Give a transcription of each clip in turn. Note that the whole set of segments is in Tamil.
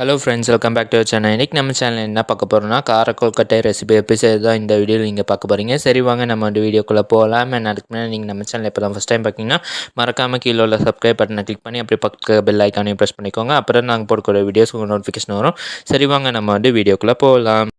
Hello friends, welcome back to our channel. இன்றைக்கி நம்ம சேனல் என்ன பார்க்க போகிறோம்னா கார கொழுக்கட்டை ரெசிபி எபிசோட் தான் இந்த வீடியோவில் நீங்கள் பார்க்க போகிறீங்க. சரி வாங்க நம்ம வந்து வீடியோக்குள்ளே போகலாம். அதுக்கு முன்னாடி நீங்கள் நம்ம சேனல் இப்போ தான் ஃபஸ்ட் டைம் பார்த்தீங்கன்னா மறக்காமல் கீழே உள்ள சப்ஸ்கிரைப் பட்டனை கிளிக் பண்ணி அப்படியே பக்கத்தில் பெல் ஐக்கானையும் ப்ரெஸ் பண்ணிக்கோங்க. அப்புறம் நாங்கள் போடக்கூடிய வீடியோஸ் உங்கள் நோட்டிஃபிகேஷன் வரும். சரி வாங்க நம்ம வந்து வீடியோக்குள்ளே போகலாம்.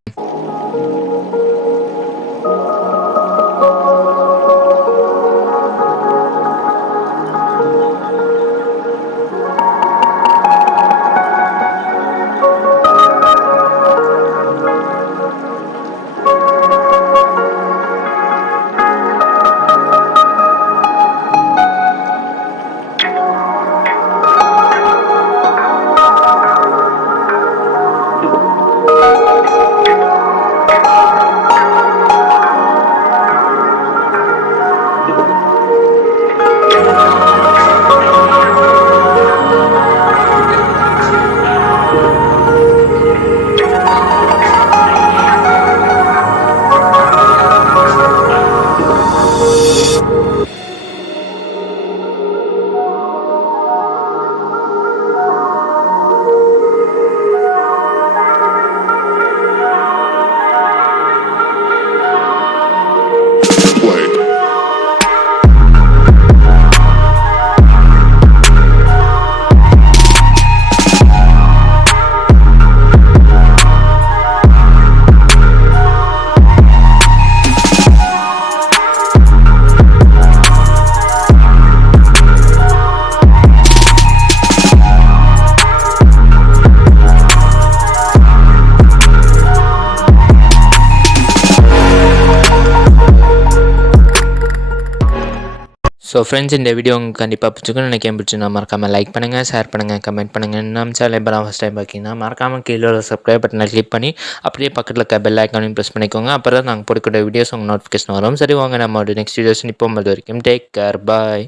ஸோ ஃப்ரெண்ட்ஸ், இந்த வீடியோ உங்களுக்கு கண்டிப்பாக பிடிச்சிருக்குன்னு நினைக்கிறேன். பிடிச்சிருந்தா மறக்காமல் லைக் பண்ணுங்கள், ஷேர் பண்ணுங்கள், கமெண்ட் பண்ணுங்கள். நம்ம சேனல் இப்போ தான் ஃபஸ்ட் டைம் பார்க்கிங்கன்னா மறக்காமல் கீழே ஒரு சப்ஸ்கிரைப் பட்டனை கிளிக் பண்ணி அப்படியே பக்கத்தில் இருக்க பெல் ஐக்கானையும் ப்ரெஸ் பண்ணிக்கோங்க. அப்புறம் தான் நாங்கள் போடக்கூடிய வீடியோஸ் உங்கள் நோட்டிஃபிகேஷன் வரும். சரி வாங்க நம்ம நெக்ஸ்ட் வீடியோஸ் இப்போ வரைக்கும் டேக் கேர், பாய்.